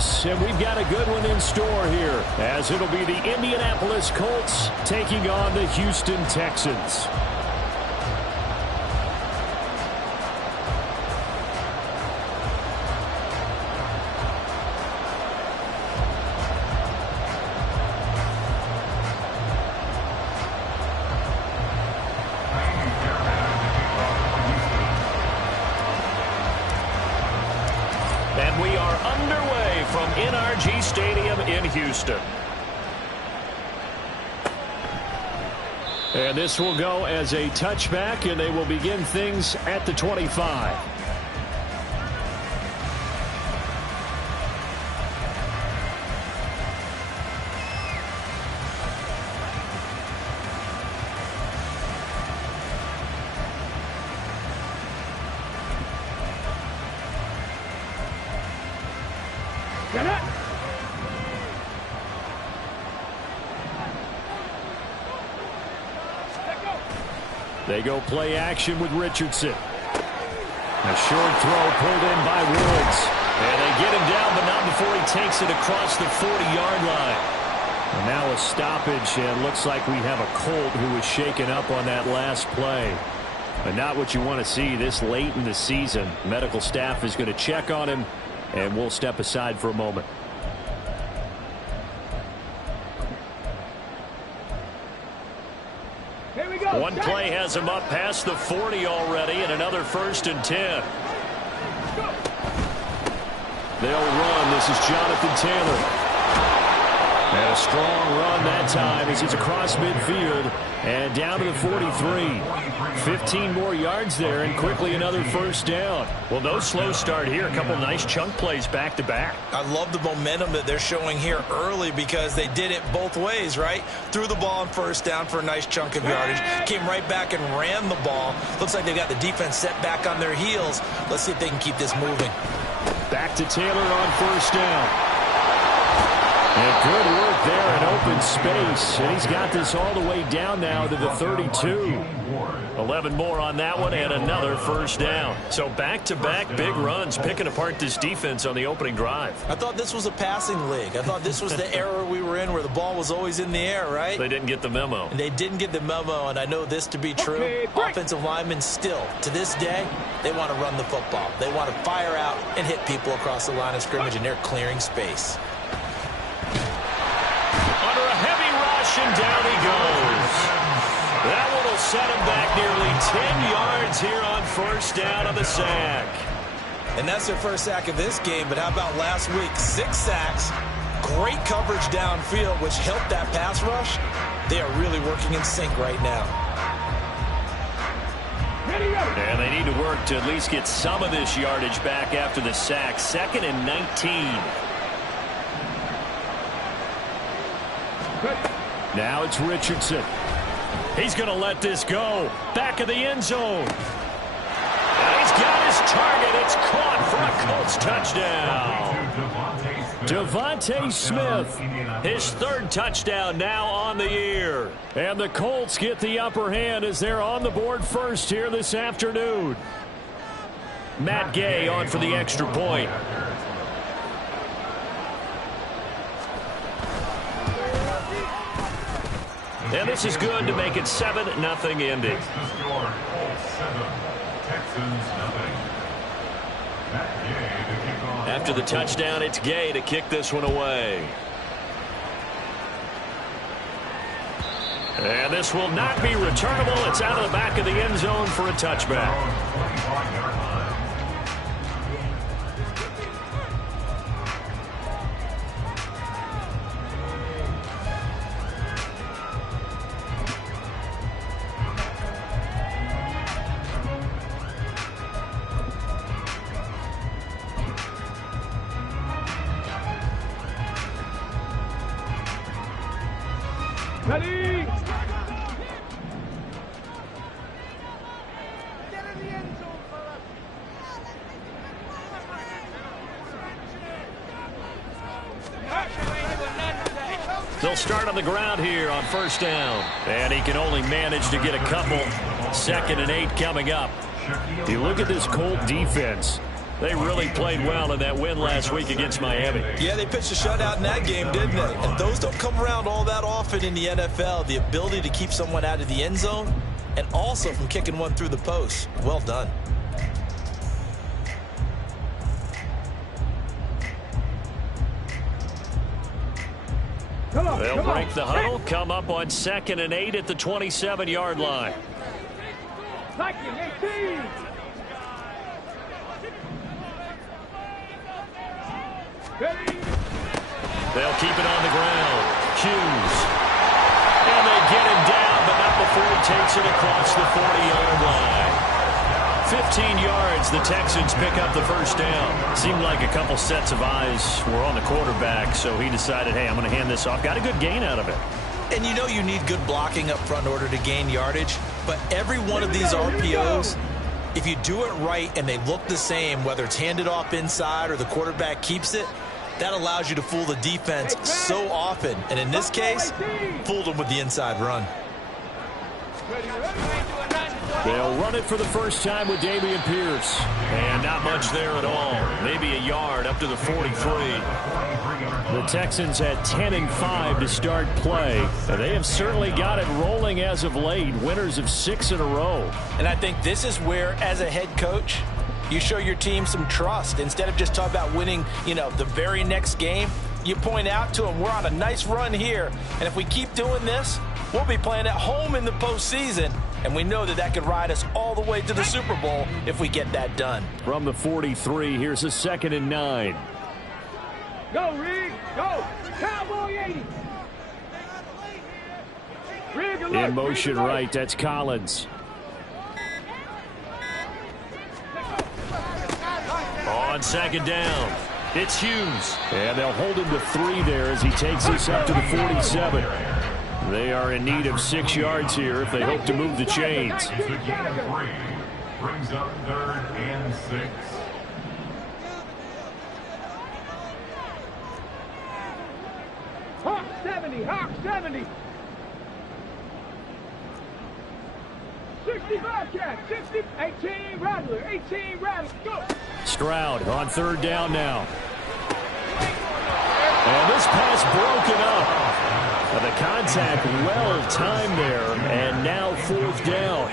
Indianapolis, and we've got a good one in store here, as it'll be the Indianapolis Colts taking on the Houston Texans. And we are underway from NRG Stadium in Houston. And this will go as a touchback, and they will begin things at the 25. They go play action with Richardson. A short throw pulled in by Woods. And they get him down, but not before he takes it across the 40-yard line. And now a stoppage, and looks like we have a Colt who was shaken up on that last play. But not what you want to see this late in the season. Medical staff is going to check on him, and we'll step aside for a moment. One play has him up past the 40 already, and another 1st and 10. They'll run. This is Jonathan Taylor. And a strong run that time as he's across midfield and down to the 43. 15 more yards there, and quickly another 1st down. Well, no slow start here. A couple nice chunk plays back to back. I love the momentum that they're showing here early because they did it both ways, right? Threw the ball on 1st down for a nice chunk of yardage. Came right back and ran the ball. Looks like they got the defense set back on their heels. Let's see if they can keep this moving. Back to Taylor on 1st down. And good work there in open space. And he's got this all the way down now to the 32. 11 more on that one, and another 1st down. So back-to-back big runs, picking apart this defense on the opening drive. I thought this was a passing league. I thought this was the era we were in where the ball was always in the air, right? They didn't get the memo. And they didn't get the memo, and I know this to be true. Offensive linemen still, to this day, they want to run the football. They want to fire out and hit people across the line of scrimmage, and they're clearing space. And down he goes. That one will set him back nearly 10 yards here on 1st down on the sack. And that's their 1st sack of this game, but how about last week? 6 sacks, great coverage downfield, which helped that pass rush. They are really working in sync right now. And they need to work to at least get some of this yardage back after the sack. 2nd and 19. Now it's Richardson. He's going to let this go. Back of the end zone. And he's got his target. It's caught for a Colts touchdown. Devontae Smith. His 3rd touchdown now on the year. And the Colts get the upper hand as they're on the board first here this afternoon. Matt Gay on for the extra point. And this is good to make it 7-0 Indy. After the touchdown, it's Gay to kick this one away. And this will not be returnable. It's out of the back of the end zone for a touchback. Ready? They'll start on the ground here on 1st down. And he can only manage to get a couple. 2nd and 8 coming up. You look at this Colt defense. They really played well in that win last week against Miami. Yeah, they pitched a shutout in that game, didn't they? And those don't come around all that often in the NFL. The ability to keep someone out of the end zone and also from kicking one through the post. Well done. They'll break the huddle, come up on 2nd and 8 at the 27-yard line. They'll keep it on the ground. Hughes. And they get him down, but not before he takes it across the 40-yard line. 15 yards, the Texans pick up the first down. Seemed like a couple sets of eyes were on the quarterback, so he decided, hey, I'm going to hand this off. Got a good gain out of it. And you know you need good blocking up front in order to gain yardage, but every one of these RPOs, if you do it right and they look the same, whether it's handed off inside or the quarterback keeps it, that allows you to fool the defense so often. And in this case, fooled them with the inside run. They'll run it for the first time with Dameon Pierce. And not much there at all. Maybe a yard up to the 43. The Texans had 10-5 to start play. They have certainly got it rolling as of late. Winners of 6 in a row. And I think this is where, as a head coach, you show your team some trust. Instead of just talking about winning, the very next game, you point out to them, we're on a nice run here. And if we keep doing this, we'll be playing at home in the postseason. And we know that could ride us all the way to the Super Bowl if we get that done. From the 43, here's a 2nd and 9. Go, Rig, go. Cowboy 80. Rig alert, in motion Rig alert. right, that's Collins. On 2nd down, it's Hughes. And they'll hold him to 3 there as he takes this up to the 47. They are in need of 6 yards here if they hope to move the chains. Brings up 3rd and 6. Hawk 70, Hawk 70. 65 catch, 60, 18 Rattler, 18 Rattler, go. Stroud on 3rd down now. And this pass broken up. The contact well timed there, and now 4th down.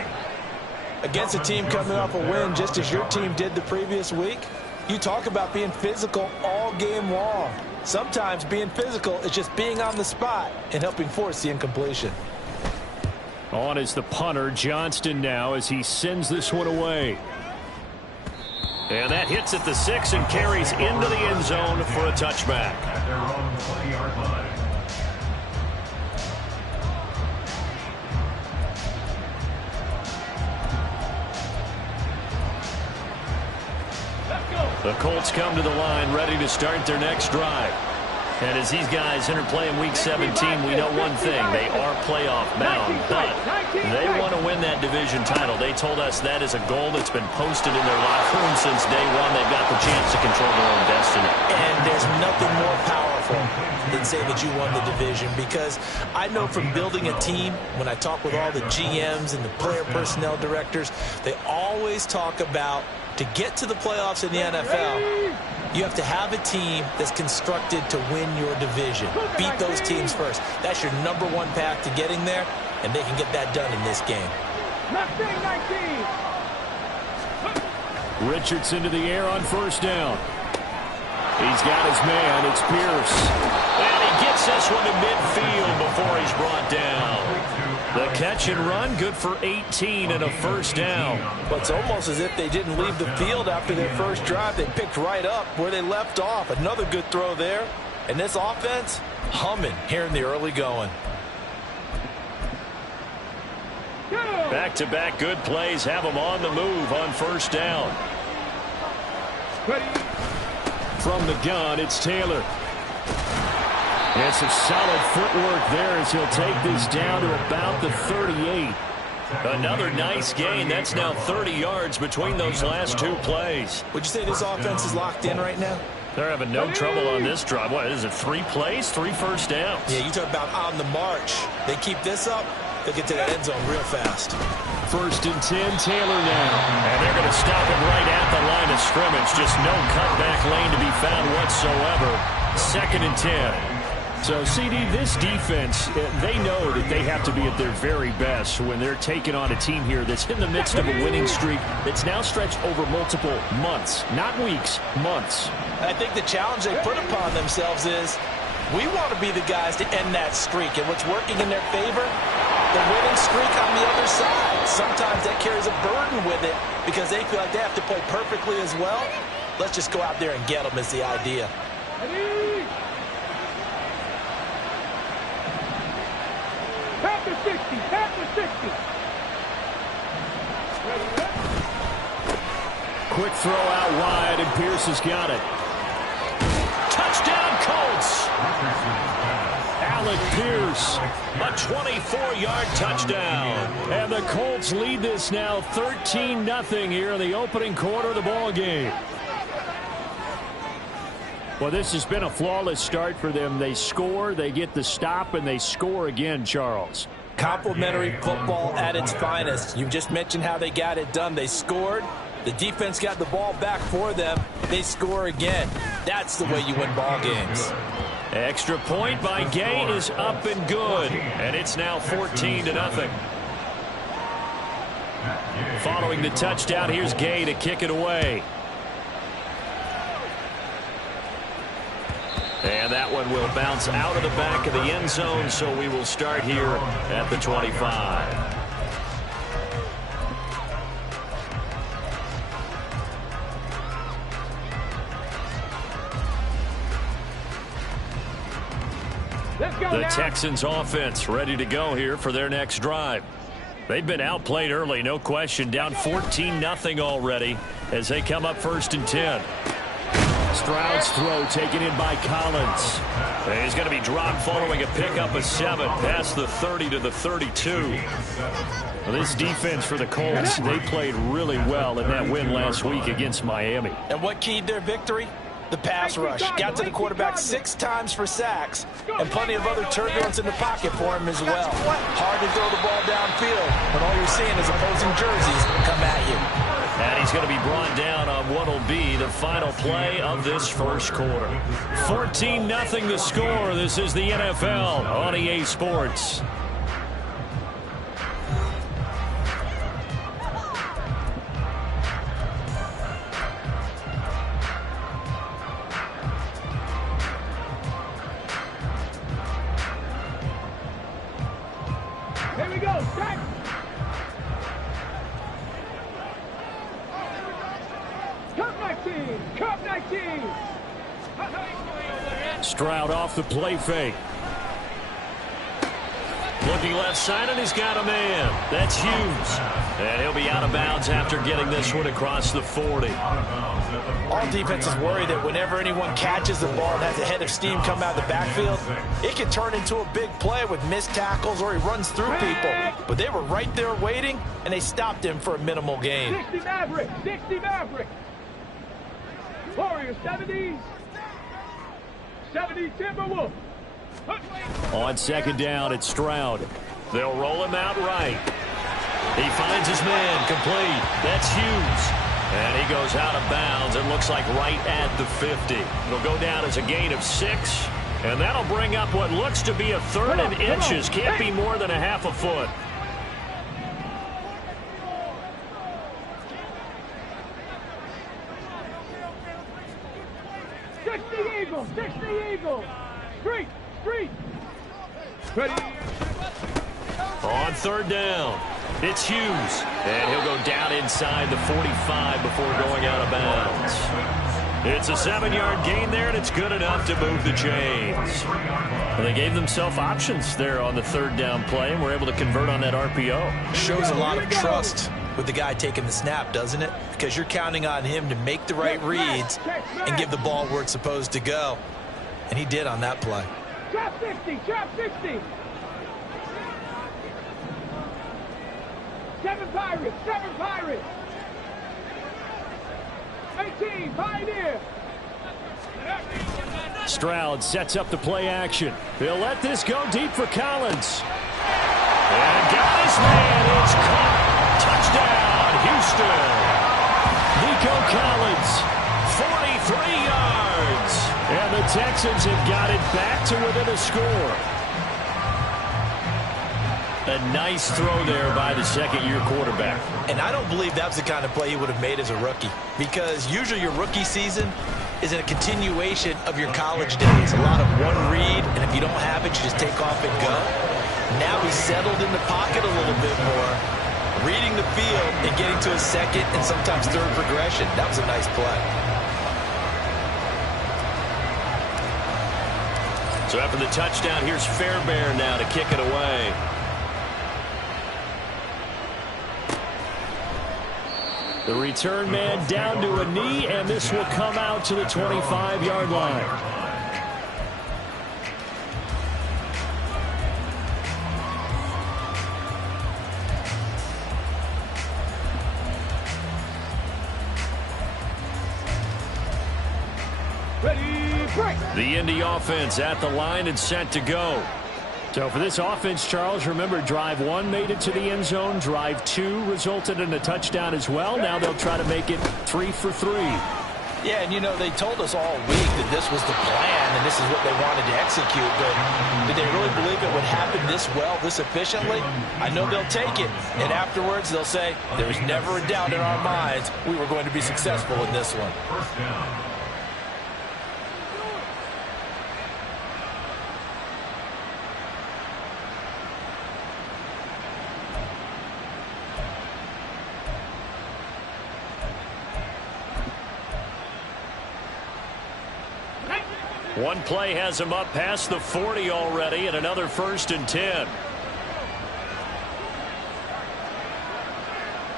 Against a team coming off a win just as your team did the previous week, you talk about being physical all game long. Sometimes being physical is just being on the spot and helping force the incompletion. On is the punter, Johnston, now as he sends this one away. And that hits at the 6 and carries into the end zone for a touchback. At their own 20-yard line. The Colts come to the line ready to start their next drive. And as these guys enter play in Week 17, we know one thing. They are playoff bound, but they want to win that division title. They told us that is a goal that's been posted in their locker room since day one. They've got the chance to control their own destiny. And there's nothing more powerful than say that you won the division, because I know from building a team, when I talk with all the GMs and the player personnel directors, they always talk about, to get to the playoffs in the NFL, you have to have a team that's constructed to win your division. Beat those teams first. That's your #1 path to getting there, and they can get that done in this game. 19. Richardson to the air on 1st down. He's got his man. It's Pierce. And he gets this one to midfield before he's brought down. The catch and run, good for 18 and a 1st down. But it's almost as if they didn't leave the field after their first drive. They picked right up where they left off. Another good throw there. And this offense, humming here in the early going. Back-to-back good plays have them on the move on 1st down. From the gun, it's Taylor. And some solid footwork there as he'll take this down to about the 38. Another nice gain. That's now 30 yards between those last 2 plays. Would you say this offense is locked in right now? They're having no trouble on this drive. What is it, 3 plays, 3 first downs? Yeah, you talk about on the march. They keep this up, They'll get to that end zone real fast. 1st and 10, Taylor now. And they're going to stop him right at the line of scrimmage. Just no cutback lane to be found whatsoever. 2nd and 10. So, CD, this defense, they know that they have to be at their very best when they're taking on a team here that's in the midst of a winning streak that's now stretched over multiple months. Not weeks, months. I think the challenge they put upon themselves is we want to be the guys to end that streak. And what's working in their favor? The winning streak on the other side. Sometimes that carries a burden with it because they feel like they have to play perfectly as well. Let's just go out there and get them is the idea. Tap the 60, tap the 60. Quick throw out wide, and Pierce has got it. Touchdown, Colts! Alec Pierce, a 24-yard touchdown. And the Colts lead this now 13-0 here in the opening quarter of the ball game. Well, this has been a flawless start for them. They score, they get the stop, and they score again, Charles. Complimentary football at its finest. You just mentioned how they got it done. They scored. The defense got the ball back for them. They score again. That's the way you win ball games. Extra point by Gay is up and good. And it's now 14-0. Following the touchdown, here's Gay to kick it away. And that one will bounce out of the back of the end zone, so we will start here at the 25. The Texans offense ready to go here for their next drive. They've been outplayed early, no question, down 14-0 already as they come up 1st and 10. Stroud's throw taken in by Collins. And he's going to be dropped following a pickup of 7 past the 30 to the 32. Well, this defense for the Colts, they played really well in that win last week against Miami. And what keyed their victory? The pass rush. Got to the quarterback 6 times for sacks and plenty of other turbulence in the pocket for him as well. Hard to throw the ball downfield when all you're seeing is opposing jerseys come at you. And he's going to be brought down on what will be the final play of this first quarter. 14-0 the score. This is the NFL on EA Sports. Here we go, set. Cup 19. Stroud off the play fake. Looking left side, and he's got a man. That's Hughes. And he'll be out of bounds after getting this one across the 40. All defenses worry that whenever anyone catches the ball and has a head of steam come out of the backfield, it can turn into a big play with missed tackles or he runs through people. But they were right there waiting, and they stopped him for a minimal gain. 60 Maverick, 60 Maverick. Warriors 70. 70 Timberwolf. On 2nd down, it's Stroud. They'll roll him out right. He finds his man, complete. That's Hughes. And he goes out of bounds. It looks like right at the 50. It'll go down as a gain of 6. And that'll bring up what looks to be a 3rd and inches. Can't be more than a half a foot. Eagle. Street. Ready. On 3rd down, it's Hughes. And he'll go down inside the 45 before going out of bounds. It's a 7-yard gain there, and it's good enough to move the chains. And they gave themselves options there on the 3rd down play, and were able to convert on that RPO. Shows a lot of trust with the guy taking the snap, doesn't it? Because you're counting on him to make the right reads and give the ball where it's supposed to go. And he did on that play. Trap 60, trap 60. 7 Pirates. 18, Pioneer. Stroud sets up the play action. He'll let this go deep for Collins. And got his man. It's caught. Touchdown, Houston. Nico Collins, 43 yards. And the Texans have got it back to within a score. A nice throw there by the second-year quarterback. And I don't believe that was the kind of play he would have made as a rookie, because usually your rookie season is a continuation of your college days. A lot of one read, and if you don't have it, you just take off and go. Now he's settled in the pocket a little bit more, reading the field and getting to a second and sometimes third progression. That was a nice play. So after the touchdown, here's Fairbairn now to kick it away. The return man down to a knee, and this will come out to the 25-yard line. Ready, break. The Indy offense at the line and set to go. So for this offense, Charles, remember, drive one made it to the end zone. Drive two resulted in a touchdown as well. Now they'll try to make it 3 for 3. Yeah, and you know, they told us all week that this was the plan and this is what they wanted to execute, but did they really believe it would happen this well, this efficiently? I know they'll take it, and afterwards they'll say, there's never a doubt in our minds we were going to be successful in this one. First down. One play has him up past the 40 already, and another 1st and 10.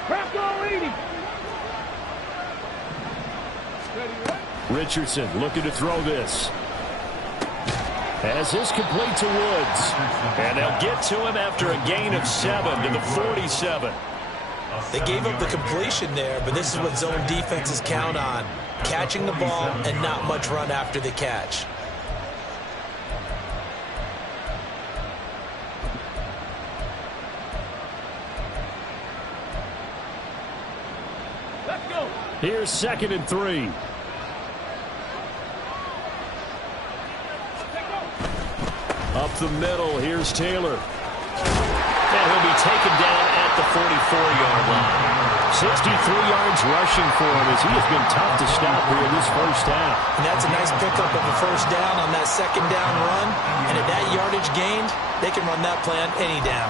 Crack on 80. Richardson looking to throw this. As this complete to Woods. And they'll get to him after a gain of 7 to the 47. They gave up the completion there, but this is what zone defenses count on. Catching the ball and not much run after the catch. Let's go. Here's 2nd and 3. Up the middle, here's Taylor. And he'll be taken down at the 44-yard line. 63 yards rushing for him as he has been tough to stop here this first half. And that's a nice pickup of a first down on that second down run. And at that yardage gained, they can run that play on any down.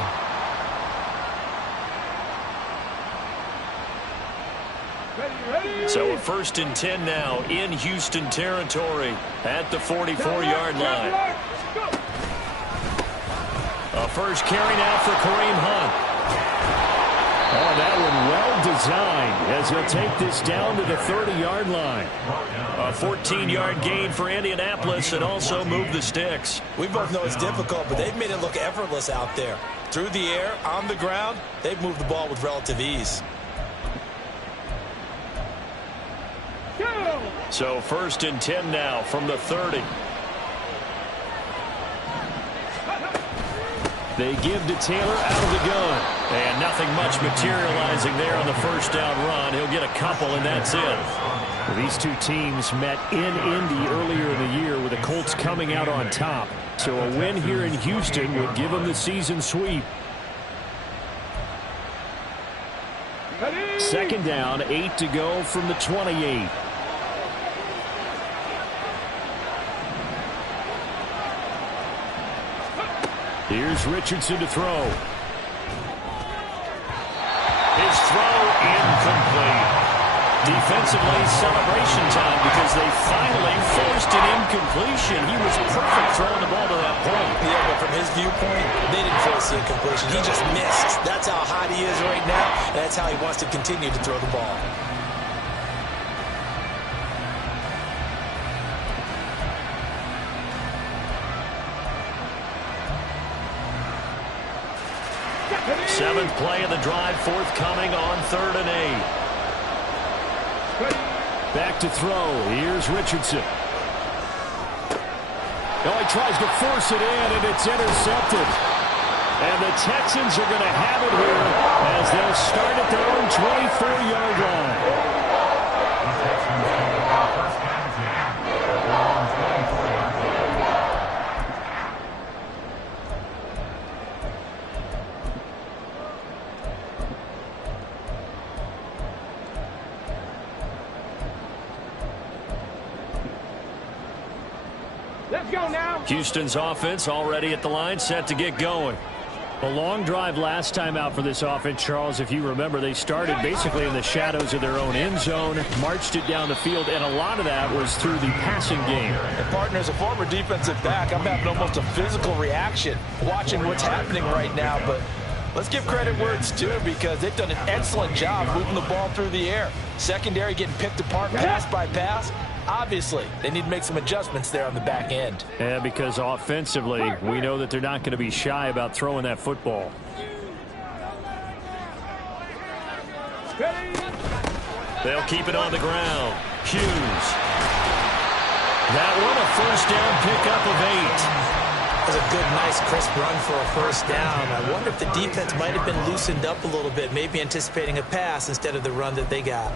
So a 1st and 10 now in Houston territory at the 44-yard line. A first carry now for Kareem Hunt. Oh, that one well designed as he'll take this down to the 30-yard line. A 14-yard gain for Indianapolis and also move the sticks. We both know it's difficult, but they've made it look effortless out there. Through the air, on the ground, they've moved the ball with relative ease. So 1st and 10 now from the 30. They give to Taylor out of the gun. And nothing much materializing there on the first down run. He'll get a couple, and that's it. These two teams met in Indy earlier in the year with the Colts coming out on top. So a win here in Houston would give them the season sweep. 2nd down, 8 to go from the 28. Here's Richardson to throw. His throw incomplete. Defensively, celebration time because they finally forced an incompletion. He was perfect throwing the ball to that point. Yeah, but from his viewpoint, they didn't force the incompletion. He just missed. That's how hot he is right now. That's how he wants to continue to throw the ball. Seventh play of the drive, forthcoming on 3rd and 8. Back to throw. Here's Richardson. Oh, he tries to force it in, and it's intercepted. And the Texans are going to have it here as they'll start at their own 24-yard line. The Texans take the ball first down 10. Their own 24-yard line. Let's go now. Houston's offense already at the line, set to get going. A long drive last time out for this offense, Charles. If you remember, they started basically in the shadows of their own end zone, marched it down the field, and a lot of that was through the passing game. And partner, as a former defensive back, I'm having almost a physical reaction watching what's happening right now. But let's give credit where it's due, because they've done an excellent job moving the ball through the air. Secondary getting picked apart pass by pass. Obviously, they need to make some adjustments there on the back end. Yeah, because offensively, we know that they're not going to be shy about throwing that football. They'll keep it on the ground. Hughes. That one, a first down pickup of 8. That was a good, nice, crisp run for a first down. I wonder if the defense might have been loosened up a little bit, maybe anticipating a pass instead of the run that they got.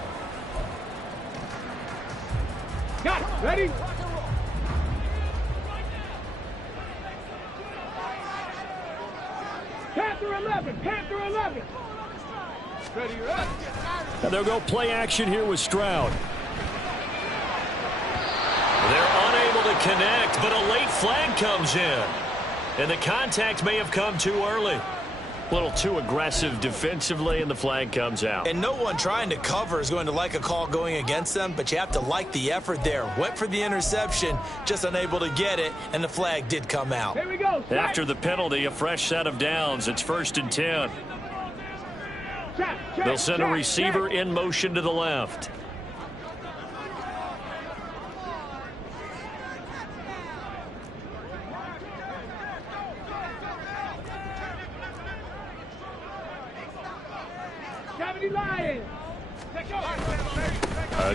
Got it. Ready? Panther 11. Panther 11. Ready, up. And they'll go play action here with Stroud. They're unable to connect, but a late flag comes in. And the contact may have come too early. A little too aggressive defensively, and the flag comes out. And no one trying to cover is going to like a call going against them, but you have to like the effort there. Went for the interception, just unable to get it, and the flag did come out. Here we go. After the penalty, a fresh set of downs. It's 1st and 10. They'll send a receiver in motion to the left.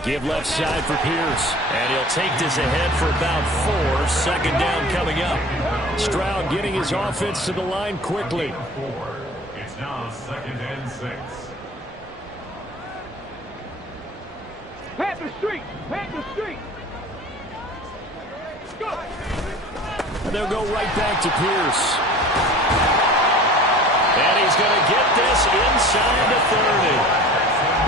Give left side for Pierce. And he'll take this ahead for about 4. 2nd down coming up. Stroud getting his offense to the line quickly. 4. It's now 2nd and 6. Panther Street. Panther Street. Go. And they'll go right back to Pierce. And he's going to get this inside the 30.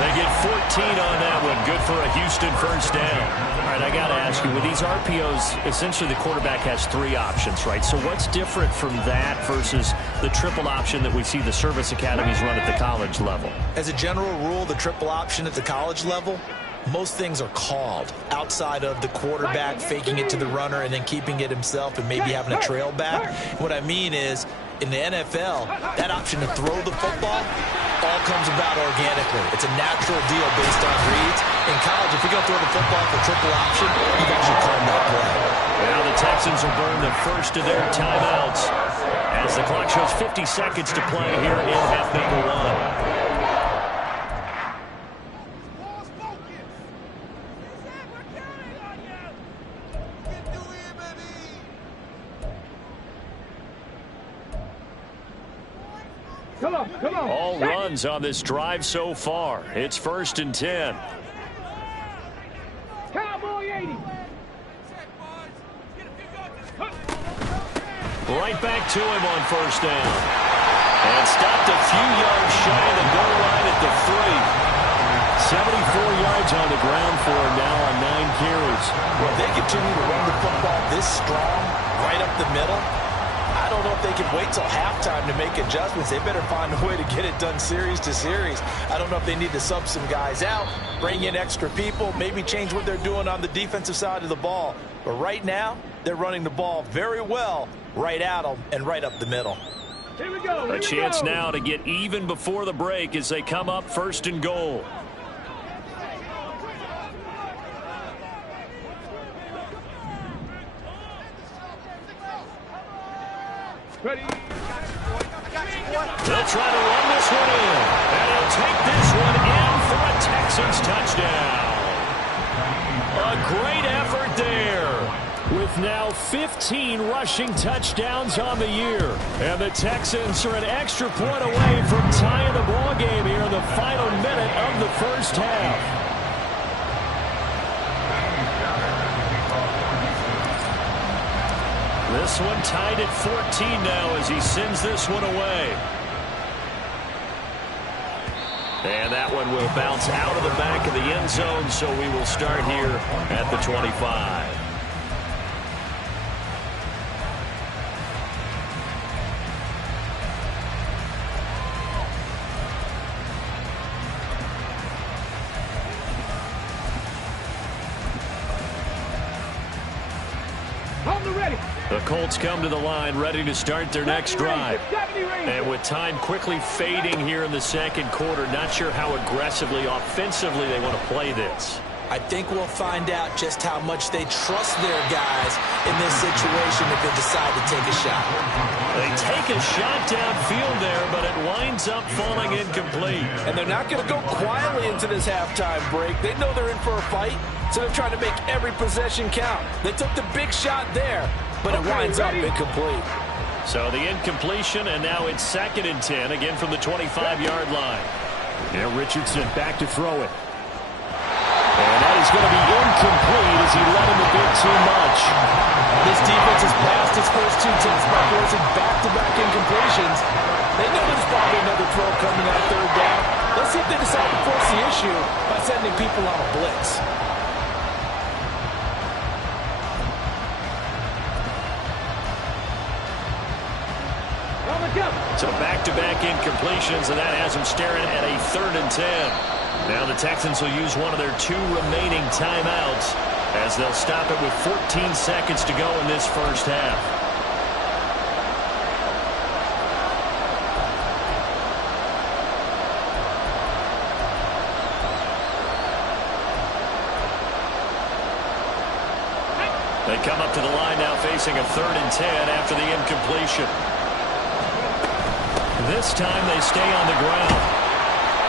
They get 14 on that one. Good for a Houston first down. All right, I got to ask you, with these RPOs, essentially the quarterback has 3 options, right? So what's different from that versus the triple option that we see the service academies run at the college level? As a general rule, the triple option at the college level, most things are called outside of the quarterback faking it to the runner and then keeping it himself and maybe having a trail back. What I mean is, in the NFL, that option to throw the football all comes about organically. It's a natural deal based on reads. In college, if you're going to throw the football for triple option, you've actually called that play. Now the Texans will burn the first of their timeouts as the clock shows 50 seconds to play here in half number 1. Come on, come on. All runs on this drive so far. It's 1st and 10. Cowboy 80. Right back to him on 1st down. And stopped a few yards shy of the goal line at the 3. 74 yards on the ground for him now on 9 carries. Well, they continue to run the football this strong, right up the middle. I don't know if they can wait till halftime to make adjustments. They better find a way to get it done series to series. I don't know if they need to sub some guys out, bring in extra people, maybe change what they're doing on the defensive side of the ball. But right now, they're running the ball very well right at them and right up the middle. Here we go. A chance now to get even before the break as they come up 1st and goal. Ready. They'll try to run this one in. And he'll take this one in for a Texans touchdown. A great effort there. With with now 15 rushing touchdowns on the year. And the Texans are an extra point away from tying the ball game here in the final minute of the first half. This one tied at 14 now as he sends this one away. And that one will bounce out of the back of the end zone, so we will start here at the 25. The Colts come to the line ready to start their next drive. And with time quickly fading here in the second quarter, not sure how aggressively, offensively they want to play this. I think we'll find out just how much they trust their guys in this situation if they decide to take a shot. They take a shot downfield there, but it winds up falling incomplete. And they're not going to go quietly into this halftime break. They know they're in for a fight, so they're trying to make every possession count. They took the big shot there, but it winds up incomplete. So the incompletion, and now it's 2nd and 10, again from the 25-yard line. Now Richardson back to throw it. And that is going to be incomplete as he let him a bit too much. This defense has passed its first 2 attempts by forcing back-to-back incompletions. They know there's probably another throw coming on 3rd down. Let's see if they decide to force the issue by sending people on a blitz. So back-to-back incompletions, and that has them staring at a 3rd and 10. Now the Texans will use one of their 2 remaining timeouts as they'll stop it with 14 seconds to go in this first half. They come up to the line now facing a 3rd and 10 after the incompletion. This time they stay on the ground.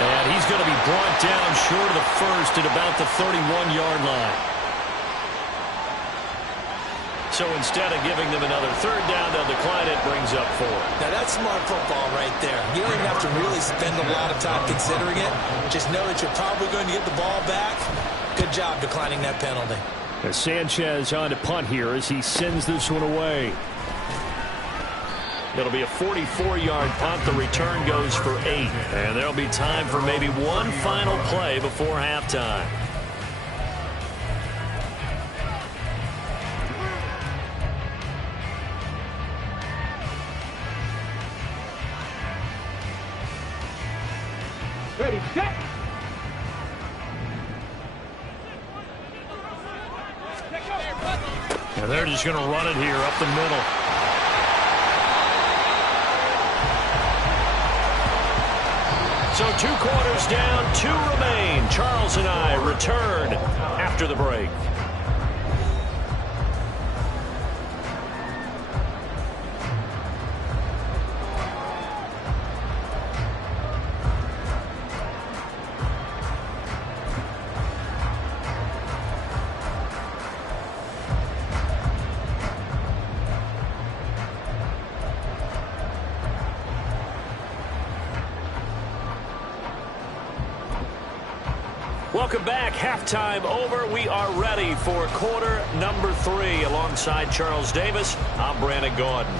And he's going to be brought down short of the first at about the 31-yard line. So instead of giving them another 3rd down, they'll decline it, brings up 4. Now that's smart football right there. You don't even have to really spend a lot of time considering it. Just know that you're probably going to get the ball back. Good job declining that penalty. As Sanchez on to punt here as he sends this one away. It'll be a 44-yard punt. The return goes for 8. And there'll be time for maybe one final play before halftime. Ready, set. And they're just going to run it here up the middle. So 2 quarters down, 2 remain. Charles and I return after the break. Welcome back. Halftime over. We are ready for quarter number 3. Alongside Charles Davis, I'm Brandon Gordon.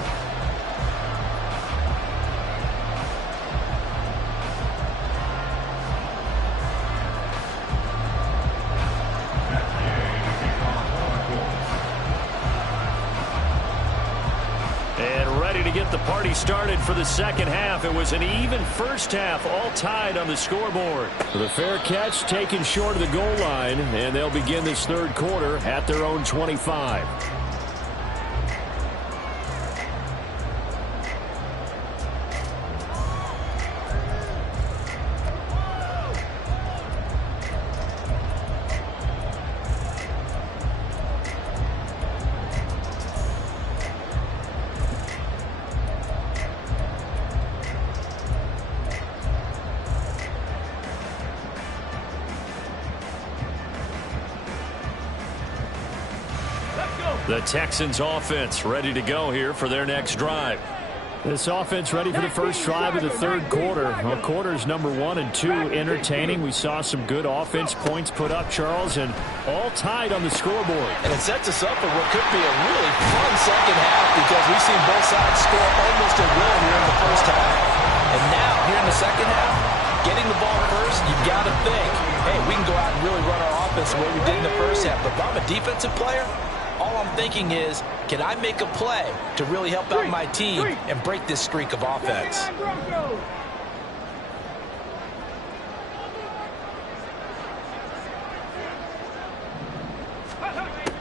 And ready to get the party started for the second half. It was an even first half, all tied on the scoreboard. The fair catch taken short of the goal line, and they'll begin this 3rd quarter at their own 25. The Texans offense ready to go here for their next drive. This offense ready for the first drive of the third quarter. Well, quarters number 1 and 2 entertaining. We saw some good offense points put up, Charles, and all tied on the scoreboard. And it sets us up for what could be a really fun second half because we've seen both sides score almost at will here in the first half. And now, here in the second half, getting the ball first, you've got to think, hey, we can go out and really run our offense the way we did in the first half. But if I'm a defensive player, all I'm thinking is, can I make a play to really help out my team and break this streak of offense?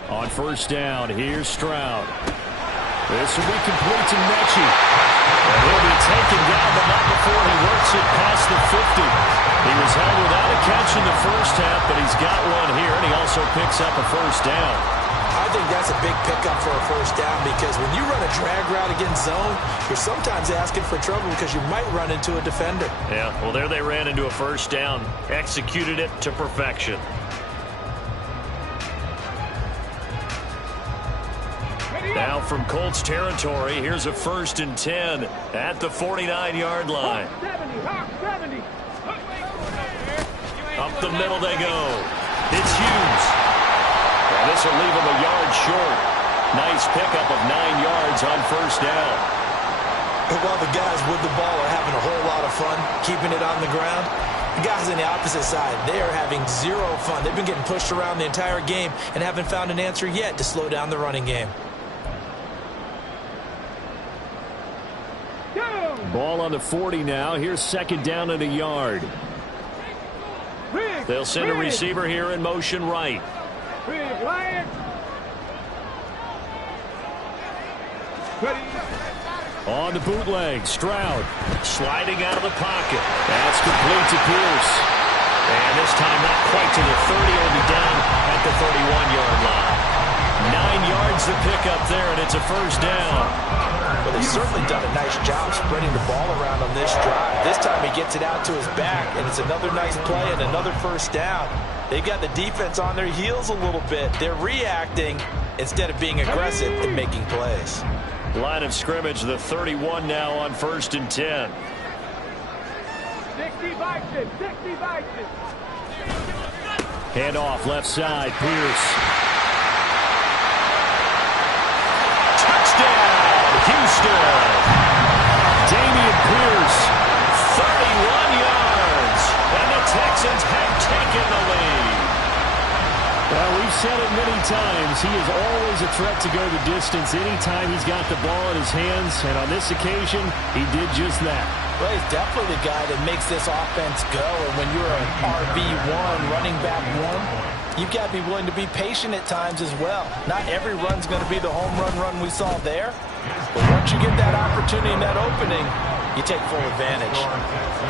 On first down, here's Stroud. This will be complete to Mechie. And he'll be taken down, but not before he works it past the 50. He was held without a catch in the first half, but he's got one here, and he also picks up a first down. I think that's a big pickup for a first down because when you run a drag route against zone, you're sometimes asking for trouble because you might run into a defender. Yeah, well, there they ran into a first down, executed it to perfection. Now from Colts territory, here's a 1st and 10 at the 49-yard line. 70. Up the middle they go. It's Hughes. And this will leave him a yard short. Nice pickup of 9 yards on first down. But while the guys with the ball are having a whole lot of fun keeping it on the ground, the guys on the opposite side, they are having zero fun. They've been getting pushed around the entire game and haven't found an answer yet to slow down the running game. Ball on the 40 now. Here's 2nd down and a yard. They'll send a receiver here in motion right. On the bootleg, Stroud. Sliding out of the pocket. That's complete to Pierce. And this time not quite to the 30. It'll be down at the 31-yard line. 9 yards to pick up there, and it's a first down. Well, they've certainly done a nice job spreading the ball around on this drive. This time he gets it out to his back, and it's another nice play and another first down. They've got the defense on their heels a little bit. They're reacting instead of being aggressive and making plays. Line of scrimmage, the 31 now on 1st and 10. 60 Vikings. Hand off left side, Pierce. Touchdown, Houston. Damian Pierce, 31 yards. And the Texans have taken the lead. Well, we've said it many times. He is always a threat to go the distance anytime he's got the ball in his hands. And on this occasion, he did just that. Well, he's definitely the guy that makes this offense go. And when you're an RB1, running back 1, you've got to be willing to be patient at times as well. Not every run's going to be the home run we saw there. But once you get that opportunity and that opening, you take full advantage.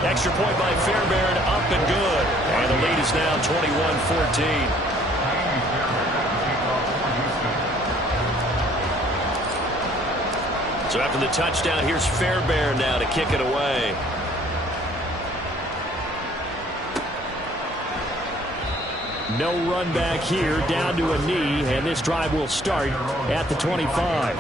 Extra point by Fairbairn, up and good. And the lead is now 21-14. So after the touchdown, here's Fairbairn now to kick it away. No run back here, down to a knee, and this drive will start at the 25.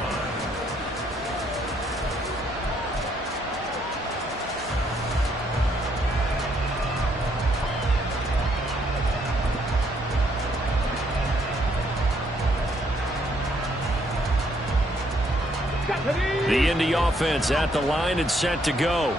The Indy offense at the line and set to go.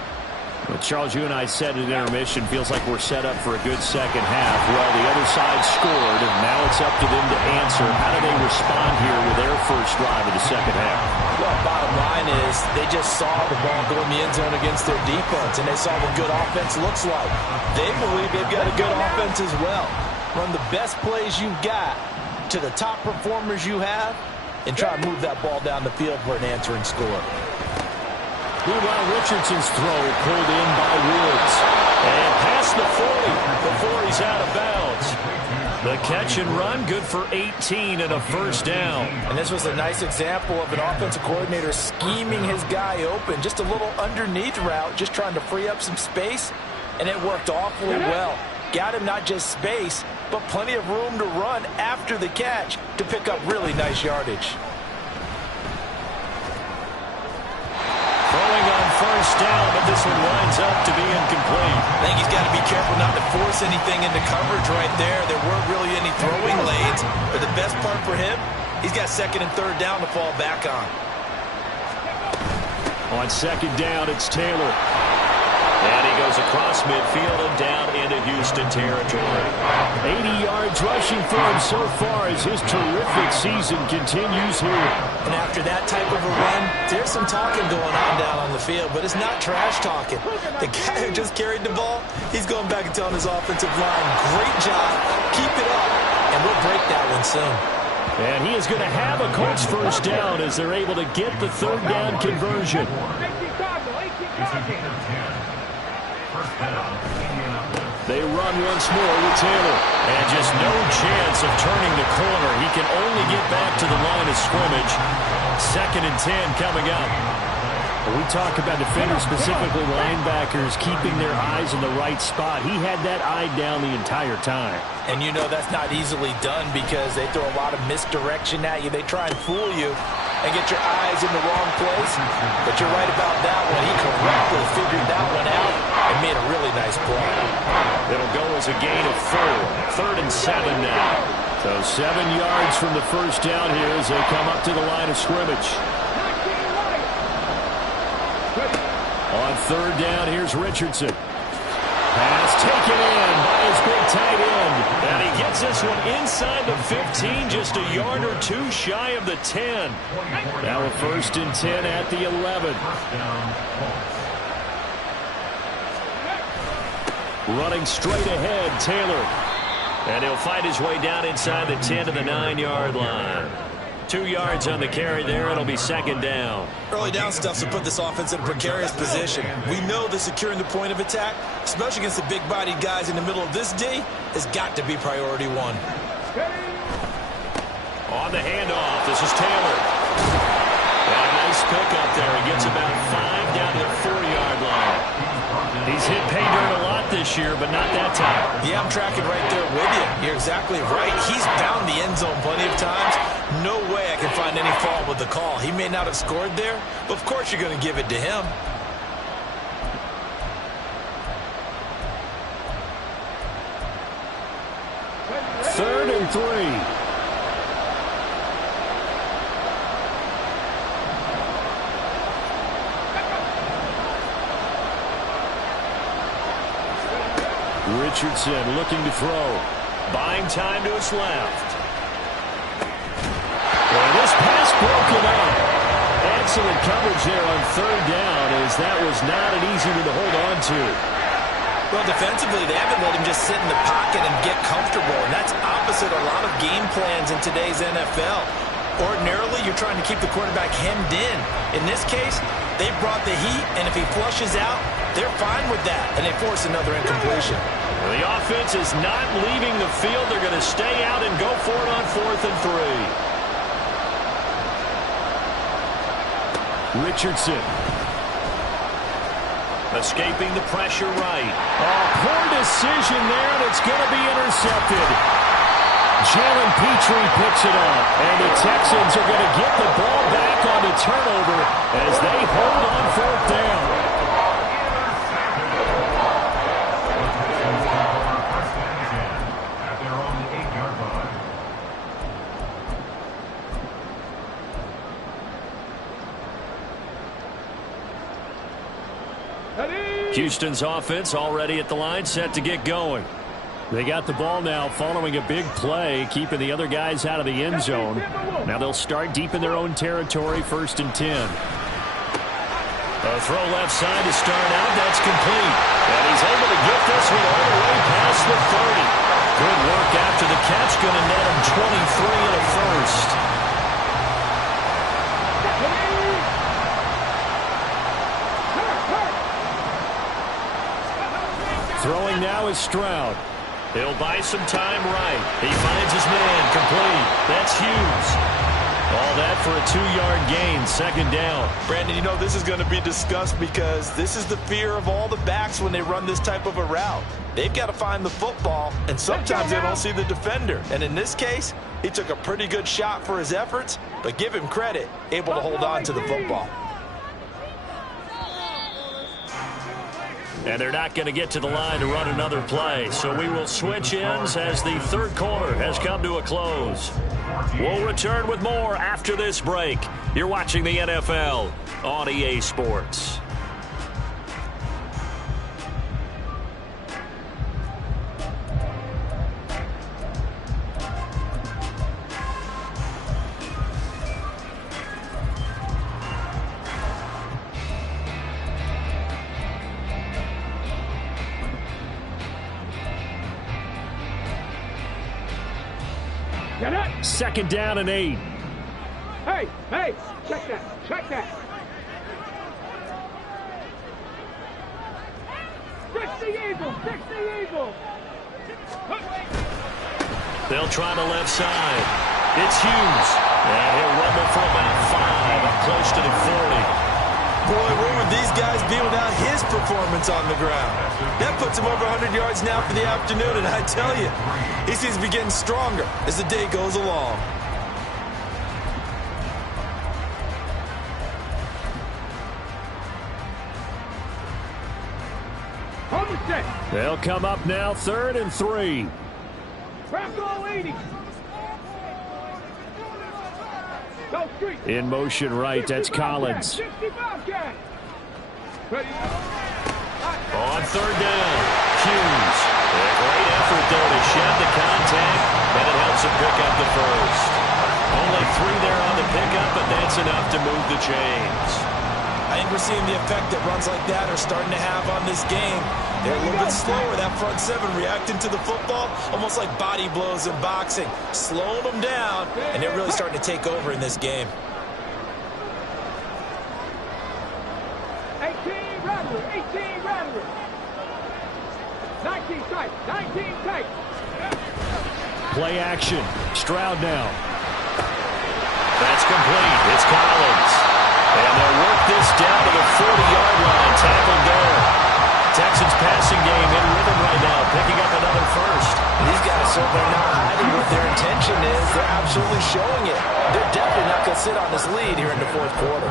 Well, Charles, you and I said at intermission, feels like we're set up for a good second half. Well, the other side scored, and now it's up to them to answer. How do they respond here with their first drive of the second half? Well, bottom line is they just saw the ball go in the end zone against their defense, and they saw what good offense looks like. They believe they've got a good offense as well. Run the best plays you've got to the top performers you have, and try to move that ball down the field for an answering score. Meanwhile, Richardson's throw pulled in by Woods. And past the 40 before he's out of bounds. The catch and run, good for 18 and a first down. And this was a nice example of an offensive coordinator scheming his guy open. Just a little underneath route, just trying to free up some space, and it worked awfully well. Got him not just space, but plenty of room to run after the catch to pick up really nice yardage. first down, but this one winds up to be incomplete. I think he's got to be careful not to force anything into coverage right there. There weren't really any throwing lanes, but the best part for him, he's got second and third down to fall back on. On second down, it's Taylor. And he goes across midfield and down into Houston territory. 80 yards rushing for him so far as his terrific season continues here. And after that type of a run, there's some talking going on down on the field, but it's not trash talking. The guy who just carried the ball, he's going back and telling his offensive line, great job, keep it up, and we'll break that one soon. And he is going to have a Colts first down as they're able to get the third down conversion. They run once more with Taylor. And just no chance of turning the corner. He can only get back to the line of scrimmage. 2nd and 10 coming up. When we talk about defenders, specifically linebackers, keeping their eyes in the right spot, he had that eye down the entire time. And you know that's not easily done because they throw a lot of misdirection at you. They try and fool you and get your eyes in the wrong place. But you're right about that one. He correctly figured that one out and made a really nice play. It'll go as a gain of 4. 3rd and 7 now. So 7 yards from the first down here as they come up to the line of scrimmage. On 3rd down, here's Richardson. Pass taken in by his big tight end. And he gets this one inside the 15, just a yard or two shy of the 10. Now a 1st and 10 at the 11. Running straight ahead, Taylor. And he'll fight his way down inside the 10 to the 9-yard line. 2 yards on the carry there. It'll be 2nd down. Early down stuff to put this offense in a precarious position. We know that securing the point of attack, especially against the big-bodied guys in the middle of this D, has got to be priority 1. On the handoff, this is Taylor. And a nice pick up there. He gets about 5 down to the 4-yard line. He's hit pay dirt a lot this year, but not that time. Yeah, I'm tracking right there with you. You're exactly right. He's found the end zone plenty of times. No way I can find any fault with the call. He may not have scored there, but of course you're going to give it to him. Third and 3. Richardson looking to throw. Buying time to his left. And this pass broken up. Excellent coverage there on 3rd down as that was not an easy one to hold on to. Well, defensively, they haven't let him just sit in the pocket and get comfortable, and that's opposite a lot of game plans in today's NFL. Ordinarily, you're trying to keep the quarterback hemmed in. In this case, they brought the heat, and if he flushes out, they're fine with that, and they force another incompletion. Well, the offense is not leaving the field. They're going to stay out and go for it on 4th and 3. Richardson. Escaping the pressure right. Oh, poor decision there, and it's going to be intercepted. Jalen Petrie picks it up, and the Texans are going to get the ball back on the turnover as they hold on 4th down. At their own 8-yard line. Houston's offense already at the line, set to get going. They got the ball now following a big play, keeping the other guys out of the end zone. Now they'll start deep in their own territory, 1st and 10. A throw left side to start out. That's complete. And he's able to get this one all the way past the 30. Good work after the catch. Going to net him 23 and a 1st. Throwing now is Stroud. He'll buy some time right. He finds his man, complete. That's Hughes. All that for a 2-yard gain, 2nd down. Brandon, you know this is going to be discussed because this is the fear of all the backs when they run this type of a route. They've got to find the football, and sometimes they don't see the defender. And in this case, he took a pretty good shot for his efforts, but give him credit, able to hold on to the football. And they're not going to get to the line to run another play. So we will switch ends as the third quarter has come to a close. We'll return with more after this break. You're watching the NFL on EA Sports. Second down and 8. Hey, check that. Fix the eagle. They'll try the left side. It's Hughes. And he'll rumble for about 5 up close to the 40. Boy, where would these guys be without his performance on the ground? That puts him over 100 yards now for the afternoon, and I tell you, he seems to be getting stronger as the day goes along. They'll come up now, 3rd and 3. Bronco 80. In motion right, that's Collins. On 3rd down, Hughes. A great effort, though, to shed the contact, and it helps him pick up the first. Only 3 there on the pickup, but that's enough to move the chains. I think we're seeing the effect that runs like that are starting to have on this game. They're a little bit slower, that front 7, reacting to the football, almost like body blows in boxing, slowing them down, and they're really starting to take over in this game. 18 Rattler. 19 tight. Play action. Stroud now. That's complete. It's Collins. And they'll work this down to the 40-yard line. Tackled there. Texans passing game in rhythm right now, picking up another first. These guys certainly not hiding what their intention is. They're absolutely showing it. They're definitely not going to sit on this lead here in the 4th quarter.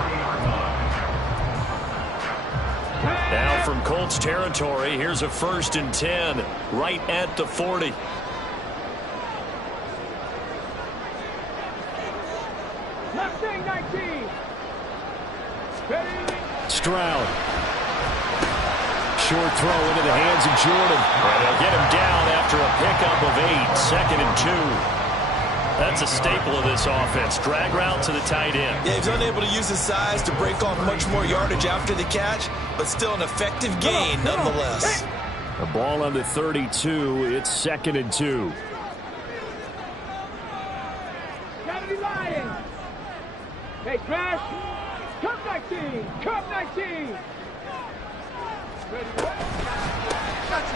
Now from Colts territory, here's a 1st and 10 right at the 40. Mustang 19. Stroud. Short throw into the hands of Jordan. And they'll get him down after a pickup of 8, 2nd and 2. That's a staple of this offense. Drag route to the tight end. Yeah, he's unable to use his size to break off much more yardage after the catch, but still an effective gain nonetheless. A ball on the 32. It's 2nd and 2. Gotta be lying. Hey, Crash. Come 19.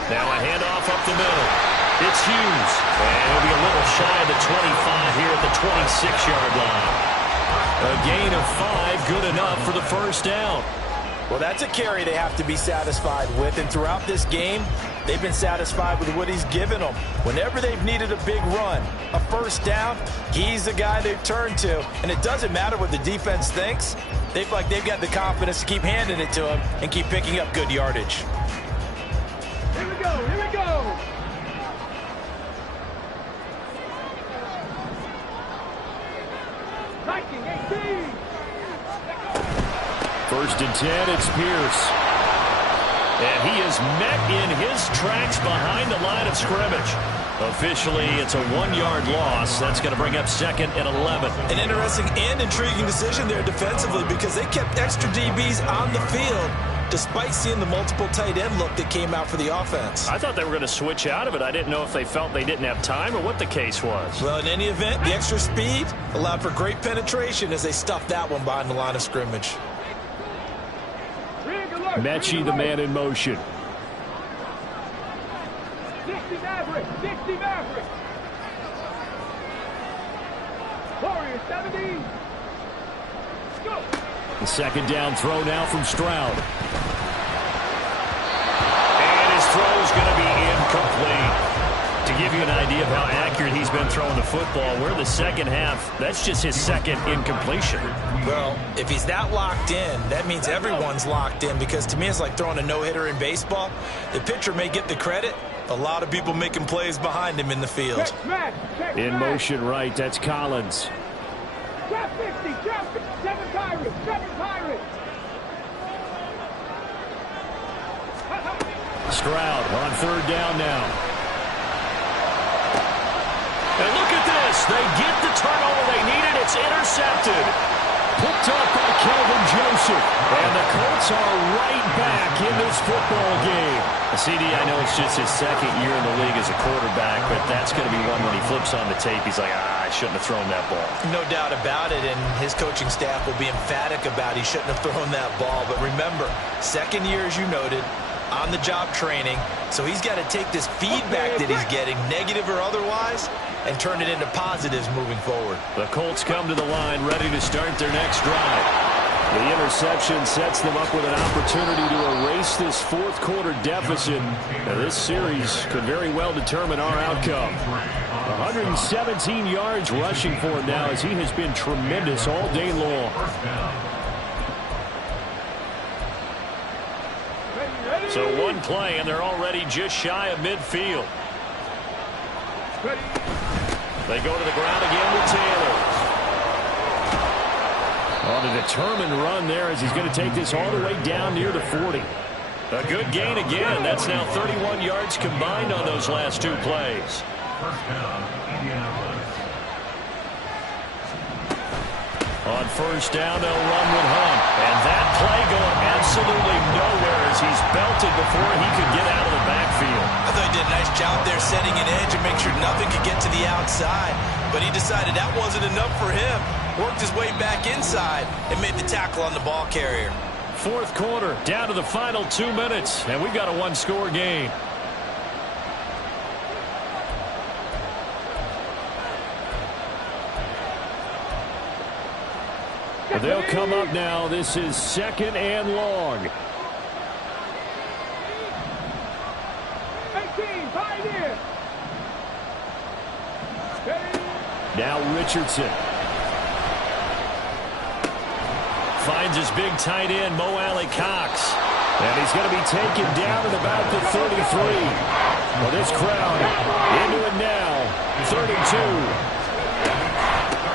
Now a handoff up the middle. It's Hughes. And he'll be a little shy of the 25 here at the 26-yard line. A gain of 5, good enough for the first down. Well, that's a carry they have to be satisfied with. And throughout this game, they've been satisfied with what he's given them. Whenever they've needed a big run, a first down, he's the guy they've turned to. And it doesn't matter what the defense thinks. They've got the confidence to keep handing it to him and keep picking up good yardage. Here we go. Viking 18. 1st and 10, it's Pierce. And he is met in his tracks behind the line of scrimmage. Officially, it's a 1-yard loss. That's going to bring up 2nd and 11. An interesting and intriguing decision there defensively because they kept extra DBs on the field despite seeing the multiple tight end look that came out for the offense. I thought they were going to switch out of it. I didn't know if they felt they didn't have time or what the case was. Well, in any event, the extra speed allowed for great penetration as they stuffed that one behind the line of scrimmage. Mechie, the man in motion. 60 Maverick. Warriors 70. Go. The 2nd down throw now from Stroud. And his throw is going to be incomplete. To give you an idea of how accurate he's been throwing the football, we're in the second half. That's just his second incompletion. Well, if he's that locked in, that means everyone's locked in, because to me it's like throwing a no-hitter in baseball. The pitcher may get the credit. A lot of people making plays behind him in the field. In motion right, that's Collins. Drop 50, drop 50. 7 Pirates, 7 Pirates. Stroud on third down now. And look at this. They get the turnover they needed. It's intercepted. Picked up by Kelvin Joseph. And the Colts are right back in this football game. CD, I know it's just his second year in the league as a quarterback, but that's going to be one when he flips on the tape. He's like, I shouldn't have thrown that ball. No doubt about it, and his coaching staff will be emphatic about he shouldn't have thrown that ball. But remember, second year, as you noted, on-the-job training, so he's got to take this feedback that he's getting, negative or otherwise, and turn it into positives moving forward. The Colts come to the line ready to start their next drive. The interception sets them up with an opportunity to erase this fourth quarter deficit. Now, this series could very well determine our outcome. 117 yards rushing for him now, as he has been tremendous all day long. So one play, and they're already just shy of midfield. They go to the ground again with Taylor. On a determined run there, as he's going to take this all the way down near the 40. A good gain again. That's now 31 yards combined on those last two plays. On first down, they'll run with Hunt. And that play going absolutely nowhere as he's belted before he could get out of the backfield. I thought he did a nice job there setting an edge and make sure nothing could get to the outside. But he decided that wasn't enough for him. Worked his way back inside and made the tackle on the ball carrier. Fourth quarter, down to the final 2 minutes, and we've got a one-score game. They'll come up now. This is second and long. 18, pioneer. Now Richardson. Finds his big tight end, Mo Alley Cox. And he's going to be taken down at about the 33. Well, this crowd into it now. 32.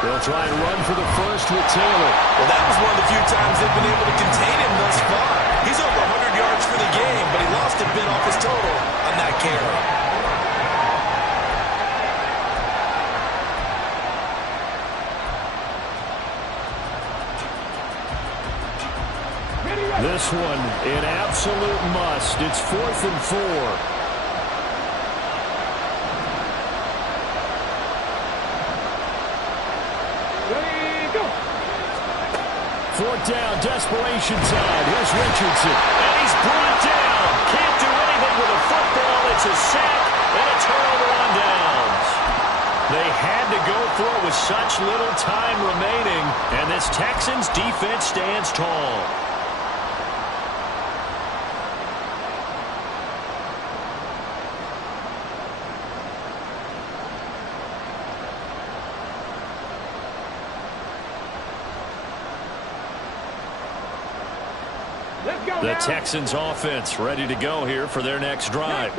They'll try and run for the first with Taylor. Well, that was one of the few times they've been able to contain him thus far. He's over 100 yards for the game, but he lost a bit off his total on that carry. This one, an absolute must. It's 4th and 4. Fourth down, desperation time. Here's Richardson. And he's brought down. Can't do anything with a football. It's a sack and a turnover on downs. They had to go for it with such little time remaining. And this Texans defense stands tall. The Texans offense ready to go here for their next drive.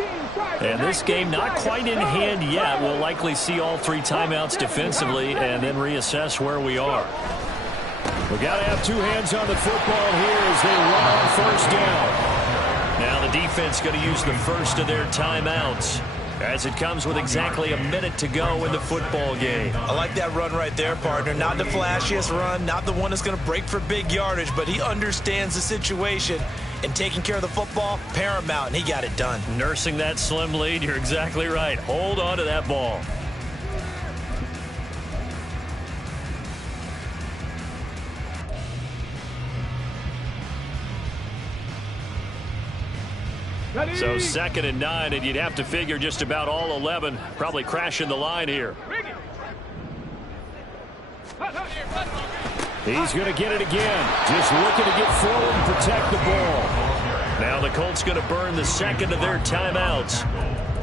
And this game not quite in hand yet. We'll likely see all three timeouts defensively and then reassess where we are. We've got to have two hands on the football here as they run on first down. Now the defense going to use the first of their timeouts, as it comes with exactly a minute to go in the football game. I like that run right there, partner. Not the flashiest run, not the one that's going to break for big yardage, but he understands the situation, and taking care of the football, paramount, and he got it done. Nursing that slim lead, you're exactly right. Hold on to that ball. So 2nd and 9, and you'd have to figure just about all 11 probably crashing the line here. He's going to get it again. Just looking to get forward and protect the ball. Now the Colts going to burn the second of their timeouts.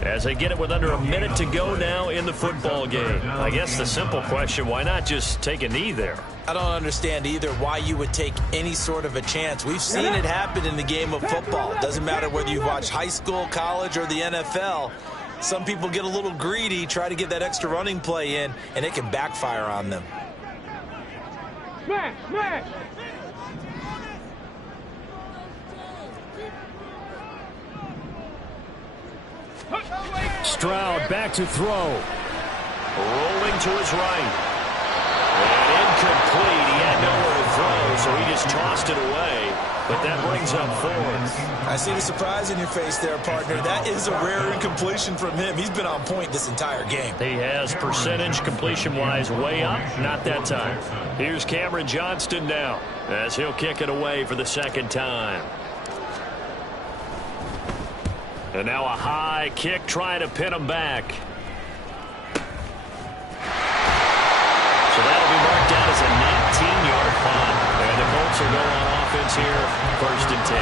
as they get it with under a minute to go now in the football game. I guess the simple question, why not just take a knee there? I don't understand either why you would take any sort of a chance. We've seen it happen in the game of football. It doesn't matter whether you watch high school, college, or the NFL. Some people get a little greedy, try to get that extra running play in, and it can backfire on them. Smash, smash. Stroud back to throw. Rolling to his right. And incomplete. He had nowhere to throw, so he just tossed it away. But that brings up fourth. I see the surprise in your face there, partner. That is a rare incompletion from him. He's been on point this entire game. He has percentage completion-wise way up. Not that time. Here's Cameron Johnston now as he'll kick it away for the second time. And now a high kick trying to pin him back. So that'll be marked down as a 19-yard punt. And the Colts will go on offense here, 1st and 10.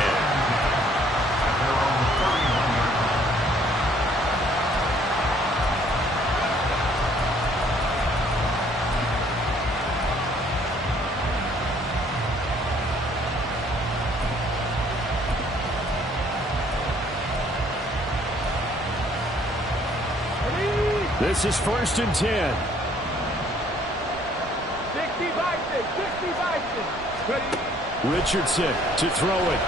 This is 1st and 10. 60 Bison, 60 Bison. Ready. Richardson to throw it.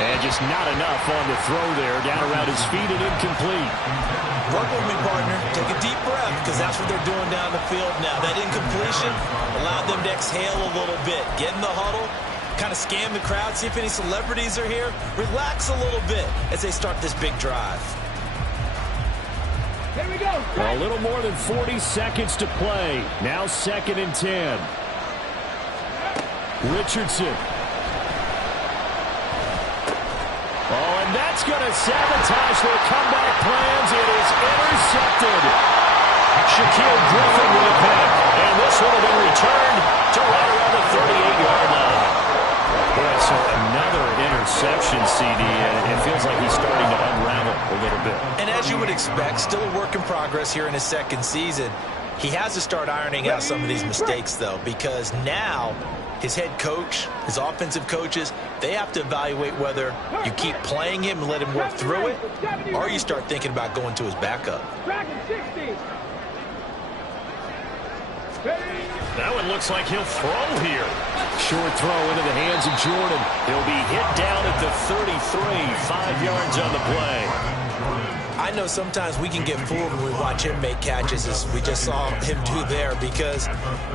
And just not enough on the throw there. Down around his feet and incomplete. Work with me, partner. Take a deep breath, because that's what they're doing down the field now. That incompletion allowed them to exhale a little bit. Get in the huddle, kind of scan the crowd, see if any celebrities are here. Relax a little bit as they start this big drive. Here we go. A little more than 40 seconds to play. Now 2nd and 10. Richardson. Oh, and that's going to sabotage their comeback plans. It is intercepted. Shaquille Griffin with a pick. And this one will be returned to right around the 38-yard line. Boy, so another interception, CD, and it feels like he's starting to unravel a little bit. And as you would expect, still a work in progress here in his second season. He has to start ironing out some of these mistakes, though, because now his head coach, his offensive coaches, they have to evaluate whether you keep playing him and let him work through it, or you start thinking about going to his backup. Dragon 60. That one looks like he'll throw here. Short throw into the hands of Jordan. He'll be hit down at the 33, 5 yards on the play. I know sometimes we can get fooled when we watch him make catches, as we just saw him do there, because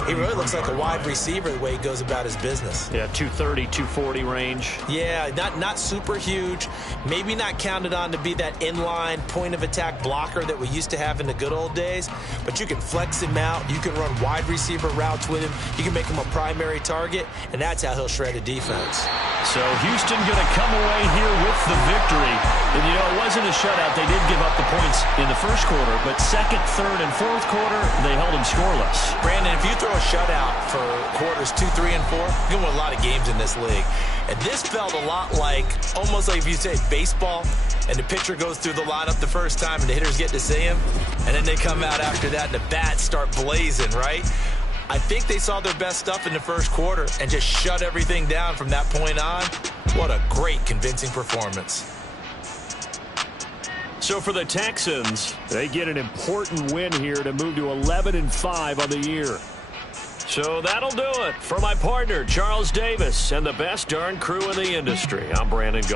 he really looks like a wide receiver the way he goes about his business. Yeah, 230, 240 range. Yeah, not super huge. Maybe not counted on to be that inline point-of-attack blocker that we used to have in the good old days, but you can flex him out. You can run wide receiver routes with him. You can make him a primary target, and that's how he'll shred a defense. So Houston going to come away here with the victory. And, you know, it wasn't a shutout. They did give up the points in the first quarter, but second, third, and fourth quarter, they held them scoreless. Brandon, if you throw a shutout for quarters 2, 3, and 4, you're going to win a lot of games in this league. And this felt a lot like, almost like if you say baseball, and the pitcher goes through the lineup the first time, and the hitters get to see him, and then they come out after that, and the bats start blazing, right? I think they saw their best stuff in the first quarter and just shut everything down from that point on. What a great, convincing performance. So for the Texans, they get an important win here to move to 11-5 on the year. So that'll do it. For my partner, Charles Davis, and the best darn crew in the industry, I'm Brandon Gold.